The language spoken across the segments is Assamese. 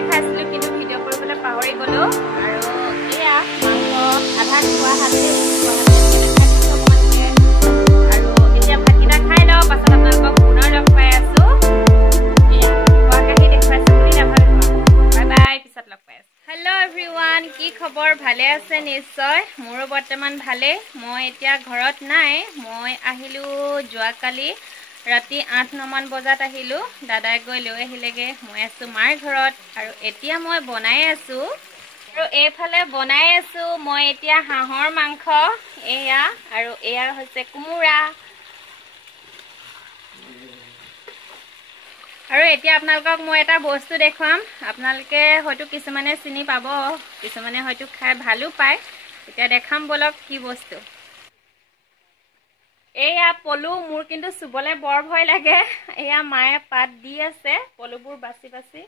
দেখাইছিলো কিন্তু ভিডিও কৰিবলৈ পাহৰি গলো আৰু এয়া মাংস আধা খোৱা হাতে আৰু এতিয়া ভাতকেইটা খাই লওঁ পাছত আপোনালোকক পুনৰ লগ পাই আছো এয়া খোৱাকাহি দেখুৱাইছো বুলি নাভাবিব বাই বাই পিছত লগ পাই আছো হেল্ল' এভৰিৱান কি খবৰ ভালে আছে নিশ্চয় মোৰো বৰ্তমান ভালে মই এতিয়া ঘৰত নাই মই আহিলো যোৱাকালি ৰাতি 8-9 মান বজাত আহিলো দাদাই গৈ লৈ আহিলেগে মই আছো মাৰ ঘৰত আৰু এতিয়া মই বনাই আছো আৰু এইফালে বনাই আছো মই এতিয়া হাঁহৰ মাংস এয়া আৰু এয়া হৈছে কুমুৰা আৰু এতিয়া আপোনালোকক মই এটা বস্তু দেখুৱাম আপোনালোকে হয়তো কিছুমানে চিনি পাব কিছুমানে হয়তো খাই ভালো পায় এতিয়া দেখাম বলক কি বস্তু এয়া পলু মোৰ কিন্তু চুবলে বৰ ভয় লাগে এয়া মায়ে পাত দি আছে পলুবোৰ বাছি বাছি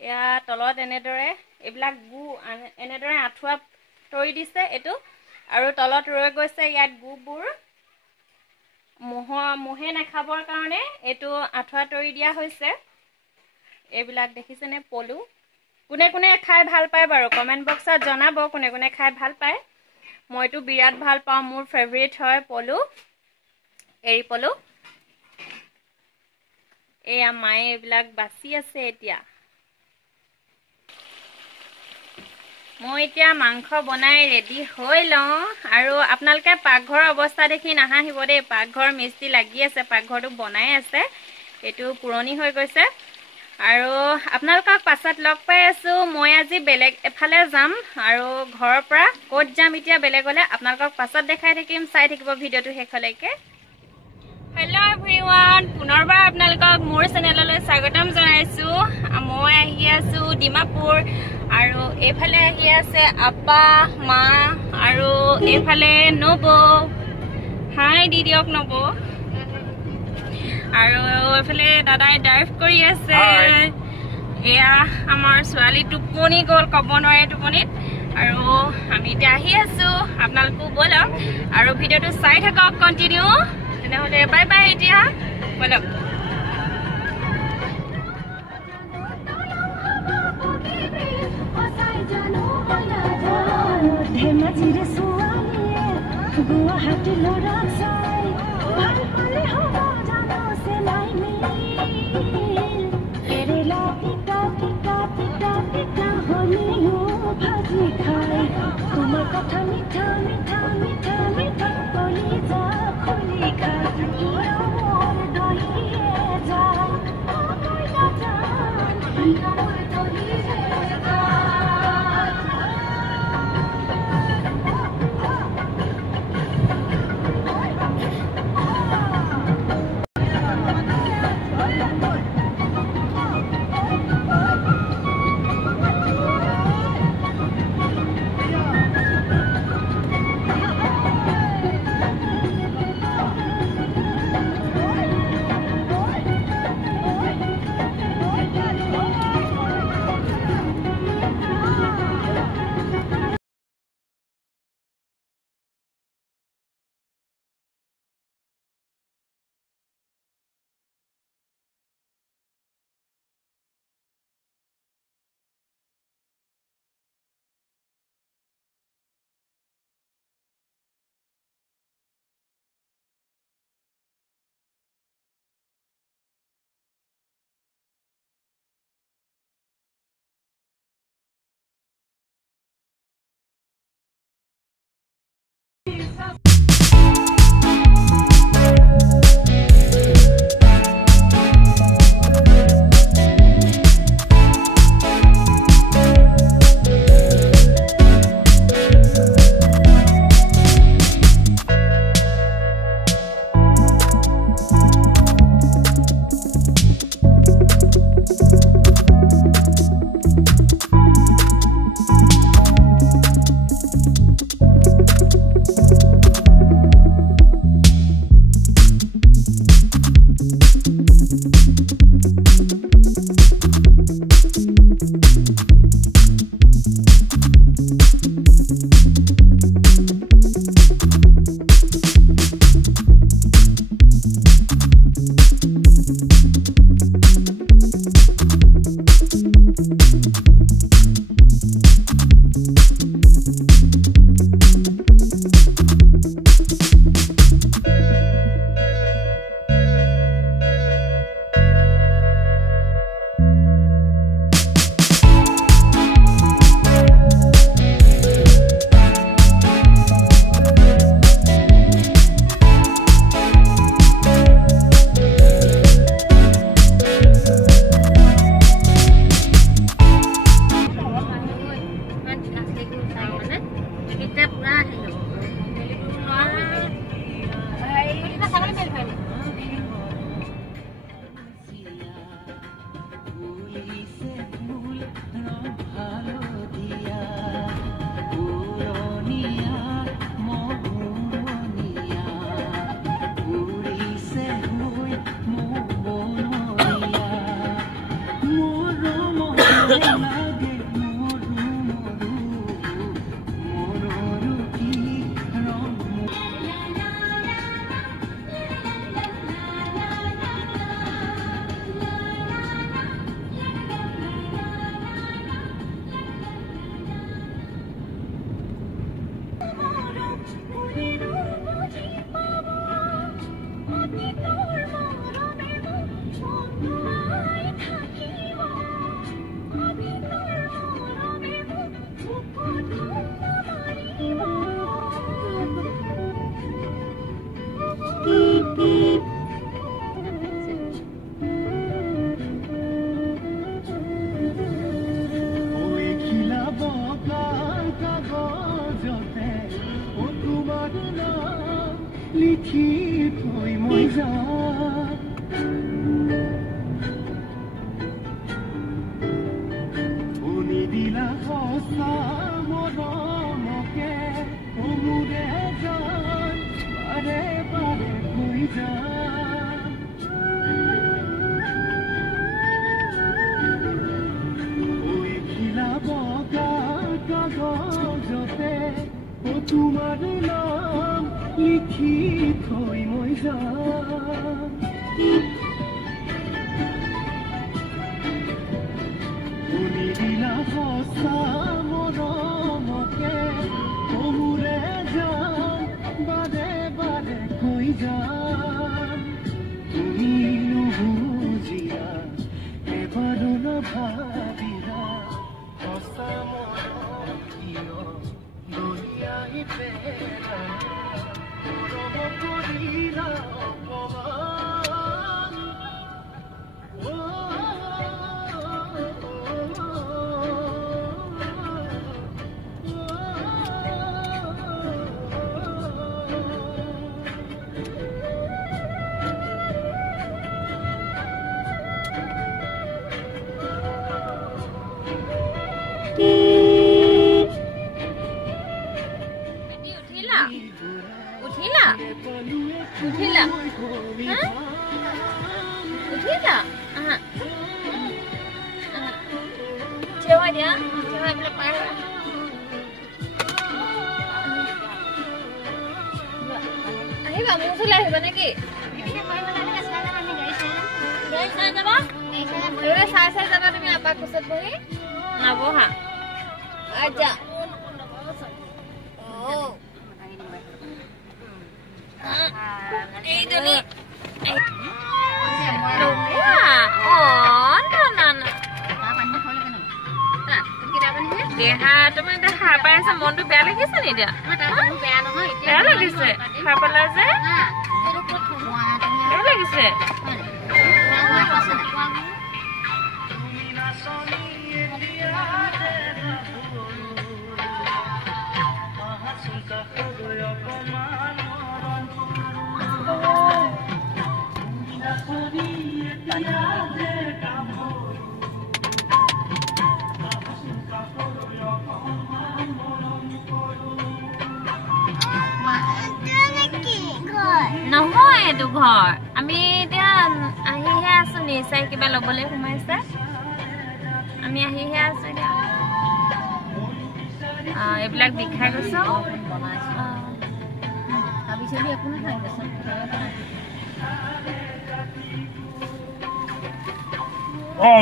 এয়া তলত এনেদৰে এইবিলাক গু এনেদৰে আঠুৱা তৰি দিছে এটো আৰু তলত ৰৈ গৈছে ইয়াত গুবোৰ মহে নাখাবৰ কাৰণে এটো আঠুৱা তৰি দিয়া হৈছে এইবিলাক দেখিছেনে পলু কোনে কোনে খাই ভাল পায় বাৰু কমেন্ট বক্সত জনাব কোনে কোনে খাই ভাল পায় মইতো বিৰাট ভাল পাওঁ মোৰ ফেভাৰিট হয় পলু এৰি পলু এয়া মায়ে এইবিলাক বাছি আছে এতিয়া মই এতিয়া মাংস বনাই ৰেডি হৈ লওঁ আৰু আপোনালোকে পাকঘৰৰ অৱস্থা দেখি নাহাহিব দেই পাকঘৰ মিস্ত্ৰী লাগি আছে পাকঘৰটো বনাই আছে এইটো পুৰণি হৈ গৈছে আৰু আপোনালোকক পাছত লগ পাই আছো মই আজি বেলেগ এফালে যাম আৰু ঘৰৰ পৰা ক'ত যাম এতিয়া বেলেগলে আপোনালোকক পাছত দেখাই থাকিম চাই থাকিব ভিডিওটো শেষলৈকে হেল্ল' এভৰিৱান পুনৰবাৰ আপোনালোকক মোৰ চেনেললৈ স্বাগতম জনাইছো মই আহি আছো ডিমাপুৰ আৰু এইফালে আহি আছে আপা মা আৰু এইফালে নব হাই দি দিয়ক নব আৰু এইফালে দাদাই ড্ৰাইভ কৰি আছে এয়া আমাৰ ছোৱালী টোপনি গ'ল ক'ব নোৱাৰে টোপনিত আৰু আমি এতিয়া আহি আছো আপোনালোকো বলক আৰু ভিডিওটো চাই থাকক কণ্টিনিউ তেনেহলে বাই বাই এতিয়া বলক তোমার কথা মিঠা মিঠা মিঠা মিঠা বলি যা খুলি খা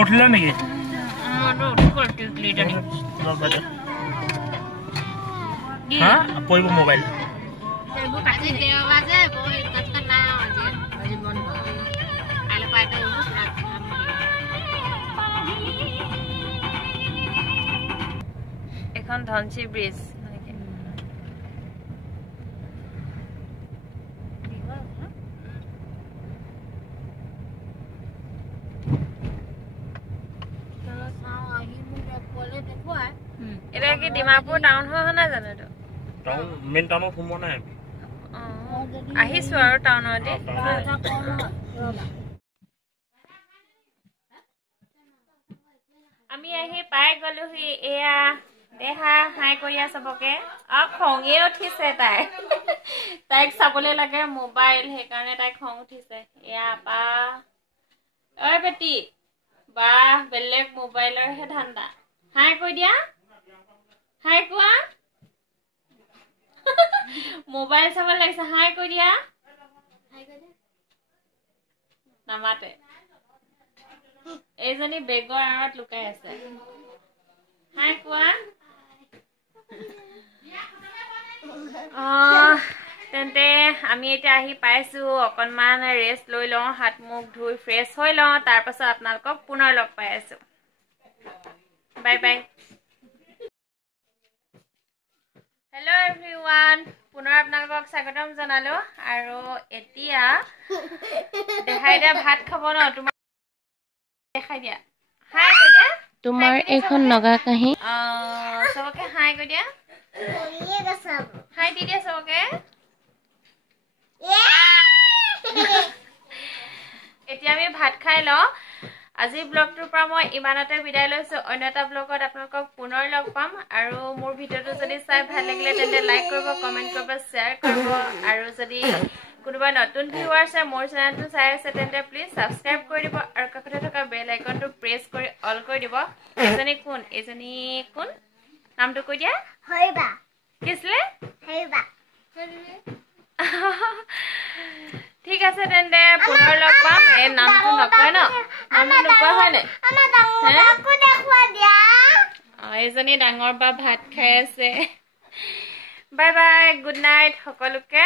उठला नहीं হা পৰিব মোবাইল এখন ধনচি ব্ৰিজ এটা কি ডিমাপুৰ টাউন হৈ অহা নাই জানো এইটো টাউন মেইন টাউনত সোমোৱা নাই আহিছো আৰু টাউনতে আমি আহি পাই গলোহি এয়া দেহা হাই কৰিয়া চবকে খঙে উঠিছে তাইক চাবলৈ লাগে মোবাইল সেইকাৰণে তাইক খং উঠিছে এয়া পা ঐ বেটি বা বেলেগ মোবাইলৰহে ধান্দা হাই কৈ দিয়া হাই কোৱা মোবাইল চাব লাগিছে হাই কৈ দিয়া নামাতে এইজনী বেগৰ আঁৰত লুকাই আছে হাই কোৱা তেন্তে আমি এতিয়া আহি পাইছো অকণমান ৰেষ্ট লৈ লওঁ হাত মুখ ধুই ফ্ৰেছ হৈ লওঁ তাৰ পাছত আপোনালোকক পুনৰ লগ পাই আছো বাই বাই হেল্ল' এভৰিৱান পুনৰ আপোনালোকক স্বাগতম জনালো আৰু এতিয়া দেখাই দিয়া ভাত খাব ন তোমাৰ দেখাই দিয়া হাই কৈ দিয়া তোমাৰ এখন নগা কাহি চবকে হাই কৈ দিয়া হাই দি দিয়া চবকে এতিয়া আমি ভাত খাই লওঁ আজিৰ ব্লগটোৰ পৰা মই ইমানতে বিদায় লৈছো অন্য এটা ব্লগত আপোনালোকক পুনৰ লগ পাম আৰু মোৰ ভিডিঅ'টো যদি চাই ভাল লাগিলে তেন্তে লাইক কৰিব কমেণ্ট কৰিব শ্বেয়াৰ কৰিব আৰু যদি কোনোবা নতুন ভিউৱাৰ্ছে মোৰ চেনেলটো চাই আছে তেন্তে প্লিজ ছাবস্ক্ৰাইব কৰি দিব আৰু কাষতে থকা বেল আইকনটো প্ৰেছ কৰি অল কৰি দিব এইজনী কোন নামটো কৈ দিয়া হইবা কি আছিলে হইবা ঠিক আছে তেন্তে পুনৰ লগ পাম এই নামটো নকয় ন নামটো নকয় হয় নাই এইজনী ডাঙৰ বা ভাত খাই আছে বাই বাই গুড নাইট সকলোকে